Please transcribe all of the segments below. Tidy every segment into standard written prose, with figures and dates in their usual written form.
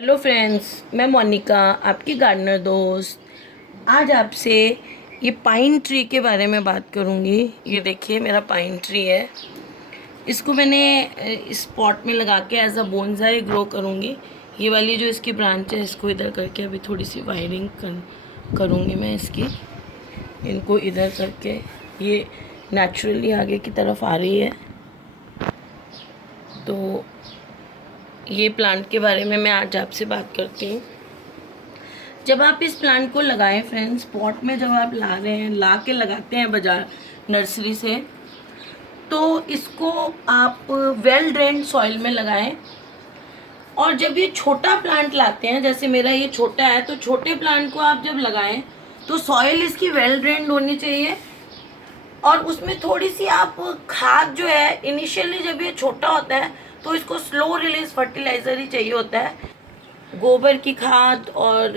Hello friends, मैं मोनिका, आपकी gardener दोस्त। आज आपसे ये पाइन ट्री के बारे में बात करूँगी। ये देखिए मेरा पाइन ट्री है। इसको मैंने इस पॉट में लगा के एज अ बोनसाई ग्रो करूँगी। ये वाली जो इसकी ब्रांच है, इसको इधर करके अभी थोड़ी सी वायरिंग करूँगी मैं इसकी। इनको इधर करके ये नेचुरली आगे की तरफ आ रही है। तो ये प्लांट के बारे में मैं आज आपसे बात करती हूँ। जब आप इस प्लांट को लगाएं फ्रेंड्स, पॉट में जब आप ला रहे हैं, ला के लगाते हैं बाजार नर्सरी से, तो इसको आप वेल ड्रेन्ड सॉइल में लगाएं। और जब ये छोटा प्लांट लाते हैं, जैसे मेरा ये छोटा है, तो छोटे प्लांट को आप जब लगाएं तो सॉइल इसकी वेल ड्रेन्ड होनी चाहिए। और उसमें थोड़ी सी आप खाद जो है, इनिशियली जब ये छोटा होता है तो इसको स्लो रिलीज फर्टिलाइज़र ही चाहिए होता है। गोबर की खाद और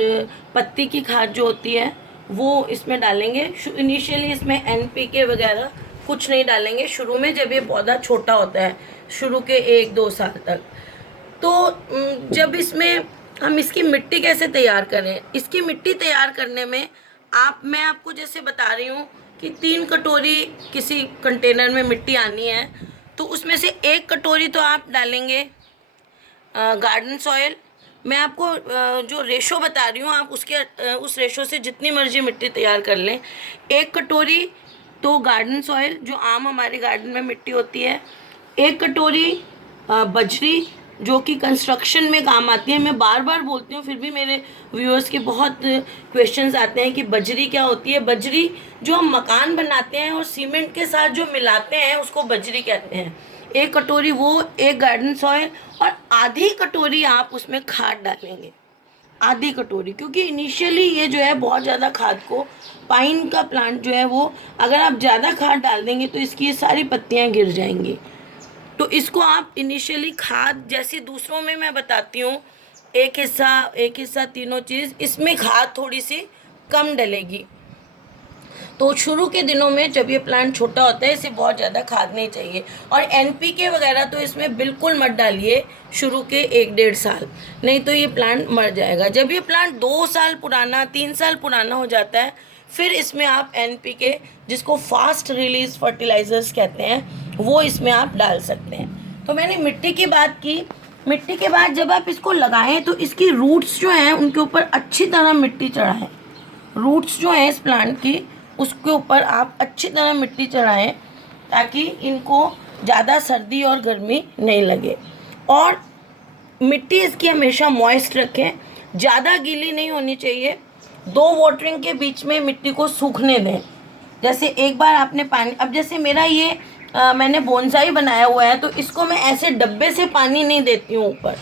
पत्ती की खाद जो होती है वो इसमें डालेंगे। इनिशियली इसमें एनपीके वगैरह कुछ नहीं डालेंगे शुरू में, जब ये पौधा छोटा होता है, शुरू के 1-2 साल तक। तो जब इसमें हम इसकी मिट्टी कैसे तैयार करें, इसकी मिट्टी तैयार करने में मैं आपको जैसे बता रही हूँ कि 3 कटोरी किसी कंटेनर में मिट्टी आनी है, तो उसमें से 1 कटोरी तो आप डालेंगे गार्डन सॉयल। मैं आपको जो रेशो बता रही हूँ, आप उस रेशो से जितनी मर्जी मिट्टी तैयार कर लें। 1 कटोरी तो गार्डन सॉयल, जो आम हमारे गार्डन में मिट्टी होती है। 1 कटोरी बजरी, जो कि कंस्ट्रक्शन में काम आती है। मैं बार बार बोलती हूँ, फिर भी मेरे व्यूअर्स के बहुत क्वेश्चंस आते हैं कि बजरी क्या होती है। बजरी जो हम मकान बनाते हैं और सीमेंट के साथ जो मिलाते हैं, उसको बजरी कहते हैं। 1 कटोरी वो, एक गार्डन सॉयल, और आधी कटोरी आप उसमें खाद डालेंगे। आधी कटोरी, क्योंकि इनिशियली ये जो है बहुत ज़्यादा खाद को, पाइन का प्लांट जो है वो, अगर आप ज़्यादा खाद डाल देंगे तो इसकी ये सारी पत्तियाँ गिर जाएंगी। तो इसको आप इनिशियली खाद, जैसे दूसरों में मैं बताती हूँ, एक हिस्सा तीनों चीज़, इसमें खाद थोड़ी सी कम डलेगी। तो शुरू के दिनों में जब ये प्लांट छोटा होता है, इसे बहुत ज़्यादा खाद नहीं चाहिए। और एनपीके वगैरह तो इसमें बिल्कुल मत डालिए शुरू के 1-1.5 साल, नहीं तो ये प्लांट मर जाएगा। जब ये प्लांट 2 साल पुराना, 3 साल पुराना हो जाता है, फिर इसमें आप एनपीके, जिसको फास्ट रिलीज फर्टिलाइजर्स कहते हैं, वो इसमें आप डाल सकते हैं। तो मैंने मिट्टी की बात की। मिट्टी के बाद जब आप इसको लगाएं तो इसकी रूट्स जो हैं उनके ऊपर अच्छी तरह मिट्टी चढ़ाएं। रूट्स जो हैं इस प्लांट की, उसके ऊपर आप अच्छी तरह मिट्टी चढ़ाएं, ताकि इनको ज़्यादा सर्दी और गर्मी नहीं लगे। और मिट्टी इसकी हमेशा मॉइस्ट रखें, ज़्यादा गीली नहीं होनी चाहिए। 2 वाटरिंग के बीच में मिट्टी को सूखने दें। जैसे एक बार आपने पानी, अब जैसे मेरा ये मैंने बोनसाई बनाया हुआ है, तो इसको मैं ऐसे डब्बे से पानी नहीं देती हूँ ऊपर।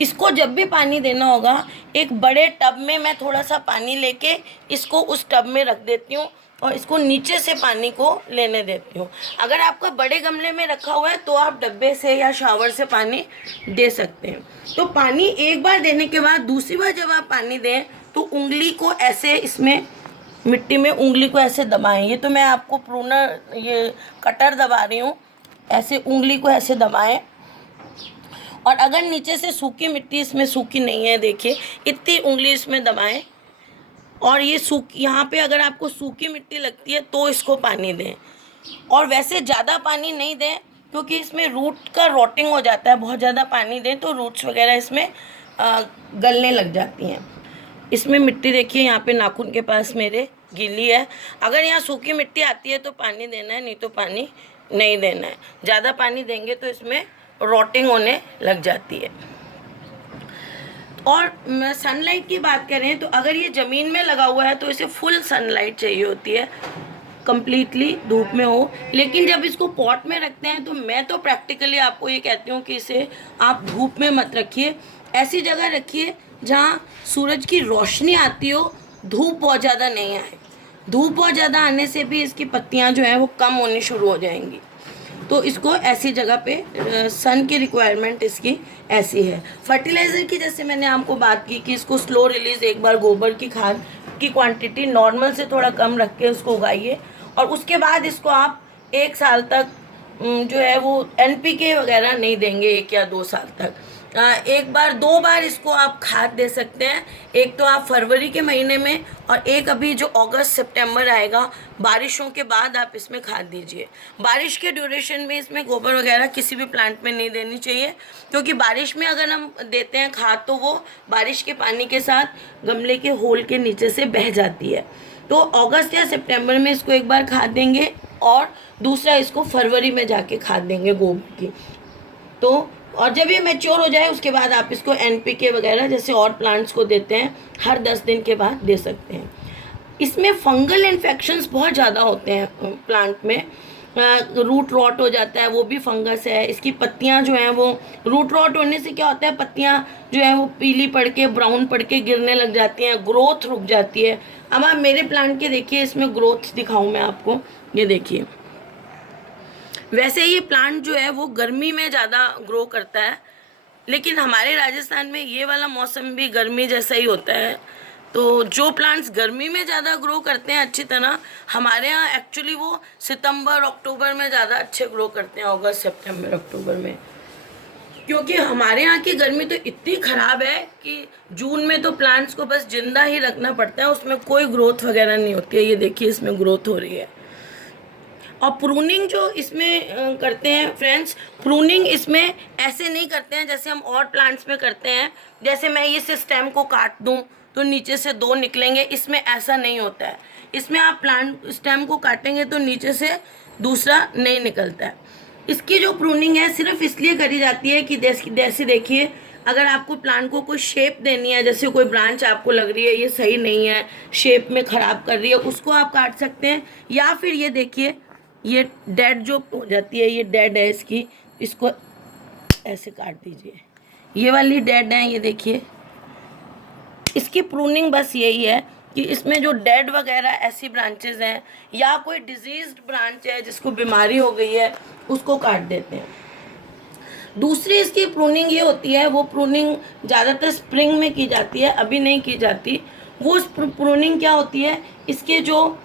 इसको जब भी पानी देना होगा, एक बड़े टब में मैं थोड़ा सा पानी लेके इसको उस टब में रख देती हूँ और इसको नीचे से पानी को लेने देती हूँ। अगर आपका बड़े गमले में रखा हुआ है तो आप डब्बे से या शावर से पानी दे सकते हैं। तो पानी एक बार देने के बाद दूसरी बार जब आप पानी दें तो उंगली को ऐसे, इसमें मिट्टी में उंगली को ऐसे दबाएं। ये तो मैं आपको प्रूनर, ये कटर दबा रही हूँ, ऐसे उंगली को ऐसे दबाएं। और अगर नीचे से सूखी मिट्टी इसमें सूखी नहीं है, देखिए इतनी उंगली इसमें दबाएं। और ये यहाँ पे अगर आपको सूखी मिट्टी लगती है तो इसको पानी दें। और वैसे ज़्यादा पानी नहीं दें, क्योंकि इसमें रूट का रॉटिंग हो जाता है। बहुत ज़्यादा पानी दें तो रूट्स वगैरह इसमें गलने लग जाती हैं। इसमें मिट्टी देखिए, यहाँ पे नाखून के पास मेरे गीली है। अगर यहाँ सूखी मिट्टी आती है तो पानी देना है, नहीं तो पानी नहीं देना है। ज़्यादा पानी देंगे तो इसमें रॉटिंग होने लग जाती है। और सनलाइट की बात करें तो अगर ये ज़मीन में लगा हुआ है तो इसे फुल सनलाइट चाहिए होती है, कम्प्लीटली धूप में हो। लेकिन जब इसको पॉट में रखते हैं तो मैं तो प्रैक्टिकली आपको ये कहती हूँ कि इसे आप धूप में मत रखिए। ऐसी जगह रखिए जहाँ सूरज की रोशनी आती हो, धूप बहुत ज़्यादा नहीं आए। धूप बहुत ज़्यादा आने से भी इसकी पत्तियाँ जो हैं वो कम होनी शुरू हो जाएंगी। तो इसको ऐसी जगह पे सन की रिक्वायरमेंट इसकी ऐसी है। फर्टिलाइज़र की जैसे मैंने आपको बात की कि इसको स्लो रिलीज़, एक बार गोबर की खाद की क्वांटिटी नॉर्मल से थोड़ा कम रख के उसको उगाइए। और उसके बाद इसको आप 1 साल तक जो है वो एनपीके वगैरह नहीं देंगे, 1 या 2 साल तक। एक बार 2 बार इसको आप खाद दे सकते हैं। एक तो आप फरवरी के महीने में, और एक अभी जो अगस्त सितंबर आएगा बारिशों के बाद आप इसमें खाद दीजिए। बारिश के ड्यूरेशन में इसमें गोबर वगैरह किसी भी प्लांट में नहीं देनी चाहिए, क्योंकि बारिश में अगर हम देते हैं खाद तो वो बारिश के पानी के साथ गमले के होल के नीचे से बह जाती है। तो अगस्त या सितंबर में इसको एक बार खाद देंगे, और दूसरा इसको फरवरी में जाके खाद देंगे गोबर की। तो और जब ये मैच्योर हो जाए उसके बाद आप इसको NPK वगैरह जैसे और प्लांट्स को देते हैं हर 10 दिन के बाद दे सकते हैं। इसमें फंगल इन्फेक्शंस बहुत ज़्यादा होते हैं प्लांट में। रूट रॉट हो जाता है, वो भी फंगस है। इसकी पत्तियां जो हैं वो, रूट रॉट होने से क्या होता है, पत्तियां जो है वो पीली पड़ के ब्राउन पड़ के गिरने लग जाती हैं, ग्रोथ रुक जाती है। अब आप मेरे प्लांट के देखिए, इसमें ग्रोथ दिखाऊं मैं आपको, ये देखिए। वैसे ये प्लांट जो है वो गर्मी में ज़्यादा ग्रो करता है, लेकिन हमारे राजस्थान में ये वाला मौसम भी गर्मी जैसा ही होता है। तो जो प्लांट्स गर्मी में ज़्यादा ग्रो करते हैं अच्छी तरह, हमारे यहाँ एक्चुअली वो सितंबर अक्टूबर में ज़्यादा अच्छे ग्रो करते हैं, अगस्त सितंबर अक्टूबर में। क्योंकि हमारे यहाँ की गर्मी तो इतनी ख़राब है कि जून में तो प्लांट्स को बस जिंदा ही रखना पड़ता है, उसमें कोई ग्रोथ वगैरह नहीं होती है। ये देखिए इसमें ग्रोथ हो रही है। और प्रूनिंग जो इसमें करते हैं फ्रेंड्स, प्रूनिंग इसमें ऐसे नहीं करते हैं जैसे हम और प्लांट्स में करते हैं। जैसे मैं ये स्टेम को काट दूं तो नीचे से 2 निकलेंगे, इसमें ऐसा नहीं होता है। इसमें आप प्लांट स्टेम को काटेंगे तो नीचे से दूसरा नहीं निकलता है। इसकी जो प्रूनिंग है सिर्फ इसलिए करी जाती है कि जैसे देखिए, अगर आपको प्लांट को कोई शेप देनी है, जैसे कोई ब्रांच आपको लग रही है ये सही नहीं है, शेप में ख़राब कर रही है, उसको आप काट सकते हैं। या फिर ये देखिए, ये डेड जो हो जाती है, ये डेड है इसकी, इसको ऐसे काट दीजिए। ये वाली डेड है, ये देखिए। इसकी प्रूनिंग बस यही है कि इसमें जो डेड वगैरह ऐसी ब्रांचेस हैं या कोई डिजीज्ड ब्रांच है जिसको बीमारी हो गई है, उसको काट देते हैं। दूसरी इसकी प्रूनिंग ये होती है, वो प्रूनिंग ज़्यादातर स्प्रिंग में की जाती है, अभी नहीं की जाती। वो प्रूनिंग क्या होती है, इसके जो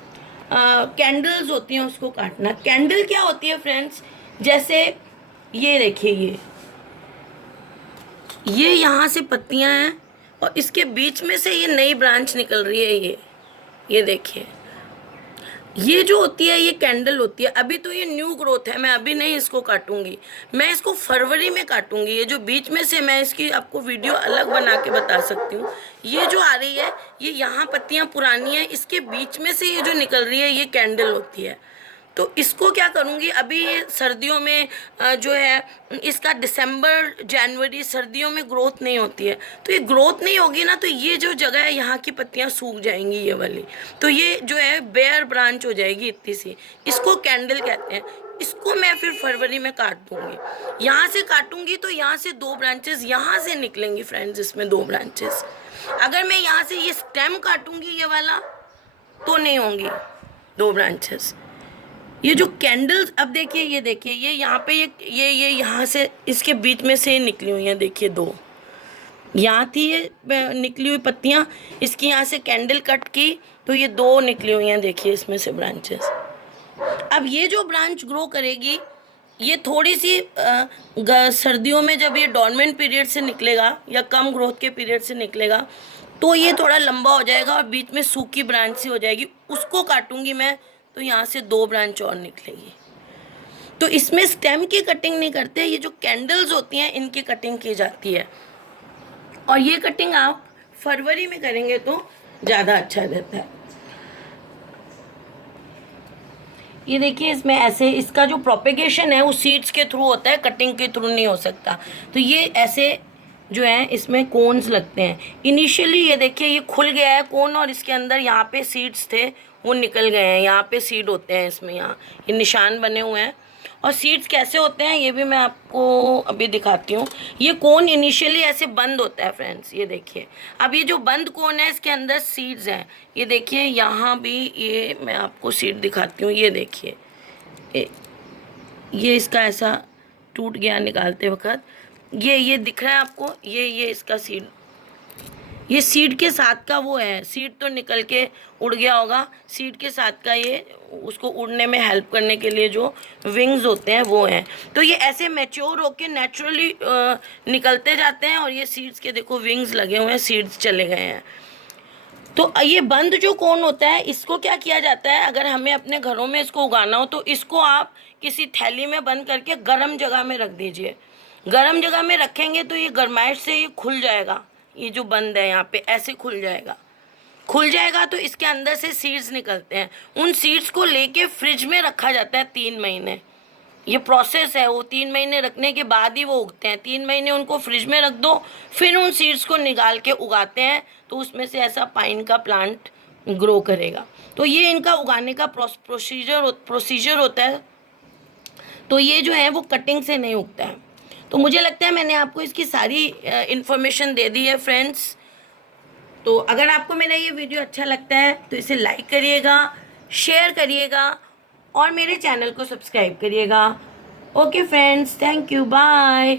कैंडल्स होती हैं उसको काटना। कैंडल क्या होती है फ्रेंड्स, जैसे ये देखिए, ये यहाँ से पत्तियाँ हैं और इसके बीच में से ये नई ब्रांच निकल रही है। ये देखिए, ये जो होती है ये कैंडल होती है। अभी तो ये न्यू ग्रोथ है, मैं अभी नहीं इसको काटूंगी, मैं इसको फरवरी में काटूंगी। ये जो बीच में से, मैं इसकी आपको वीडियो अलग बना के बता सकती हूँ। ये जो आ रही है, ये यहाँ पत्तियाँ पुरानी हैं, इसके बीच में से ये जो निकल रही है ये कैंडल होती है। तो इसको क्या करूँगी, अभी ये सर्दियों में जो है इसका दिसंबर जनवरी सर्दियों में ग्रोथ नहीं होती है। तो ये ग्रोथ नहीं होगी ना, तो ये जो जगह है यहाँ की पत्तियाँ सूख जाएंगी, ये वाली। तो ये जो है बेयर ब्रांच हो जाएगी इतनी सी, इसको कैंडल कहते हैं। इसको मैं फिर फरवरी में काट दूँगी। यहाँ से काटूँगी तो यहाँ से 2 ब्रांचेस यहाँ से निकलेंगी फ्रेंड्स, इसमें 2 ब्रांचेस। अगर मैं यहाँ से ये स्टेम काटूँगी ये वाला तो नहीं होंगी 2 ब्रांचेस। ये जो कैंडल्स, अब देखिए, ये देखिए, ये यहाँ पे ये यहाँ से इसके बीच में से निकली हुई हैं, देखिए 2 यहाँ थी ये निकली हुई पत्तियाँ, इसकी यहाँ से कैंडल कट की तो ये 2 निकली हुई हैं, देखिए इसमें से ब्रांचेस। अब ये जो ब्रांच ग्रो करेगी, ये थोड़ी सी सर्दियों में जब ये डॉर्मेंट पीरियड से निकलेगा या कम ग्रोथ के पीरियड से निकलेगा तो ये थोड़ा लंबा हो जाएगा और बीच में सूखी ब्रांच सी हो जाएगी, उसको काटूंगी मैं, तो यहाँ से 2 ब्रांच और निकलेगी। तो इसमें स्टेम की कटिंग नहीं करते, ये जो कैंडल्स होती हैं इनकी कटिंग की जाती है। और ये कटिंग आप फरवरी में करेंगे तो ज़्यादा अच्छा रहता है। ये देखिए, इसमें ऐसे इसका जो प्रोपेगेशन है वो सीड्स के थ्रू होता है, कटिंग के थ्रू नहीं हो सकता। तो ये ऐसे जो है इसमें कोन्स लगते हैं। इनिशियली ये देखिए, ये खुल गया है कोन और इसके अंदर यहाँ पे सीड्स थे वो निकल गए हैं। यहाँ पे सीड होते हैं इसमें, यहाँ ये निशान बने हुए हैं। और सीड्स कैसे होते हैं ये भी मैं आपको अभी दिखाती हूँ। ये कोन इनिशियली ऐसे बंद होता है फ्रेंड्स, ये देखिए। अब ये जो बंद कोन है इसके अंदर सीड्स हैं, ये देखिए। यहाँ भी ये मैं आपको सीड दिखाती हूँ, ये देखिए, ये इसका ऐसा टूट गया निकालते वक्त, ये दिख रहा है आपको, ये इसका सीड, ये सीड के साथ का वो है, सीड तो निकल के उड़ गया होगा, सीड के साथ का ये उसको उड़ने में हेल्प करने के लिए जो विंग्स होते हैं वो हैं। तो ये ऐसे मैच्योर होके नेचुरली निकलते जाते हैं, और ये सीड्स के देखो विंग्स लगे हुए हैं, सीड्स चले गए हैं। तो ये बंद जो कोन होता है, इसको क्या किया जाता है, अगर हमें अपने घरों में इसको उगाना हो तो इसको आप किसी थैली में बंद करके गर्म जगह में रख दीजिए। गर्म जगह में रखेंगे तो ये गर्माइश से ये खुल जाएगा, ये जो बंद है यहाँ पे ऐसे खुल जाएगा। खुल जाएगा तो इसके अंदर से सीड्स निकलते हैं, उन सीड्स को लेके फ्रिज में रखा जाता है 3 महीने। ये प्रोसेस है, वो 3 महीने रखने के बाद ही वो उगते हैं। 3 महीने उनको फ्रिज में रख दो, फिर उन सीड्स को निकाल के उगाते हैं, तो उसमें से ऐसा पाइन का प्लांट ग्रो करेगा। तो ये इनका उगाने का प्रोसीजर होता है। तो ये जो है वो कटिंग से नहीं उगता है। तो मुझे लगता है मैंने आपको इसकी सारी इन्फॉर्मेशन दे दी है फ्रेंड्स। तो अगर आपको मेरा ये वीडियो अच्छा लगता है तो इसे लाइक करिएगा, शेयर करिएगा और मेरे चैनल को सब्सक्राइब करिएगा। Okay friends, thank you, bye.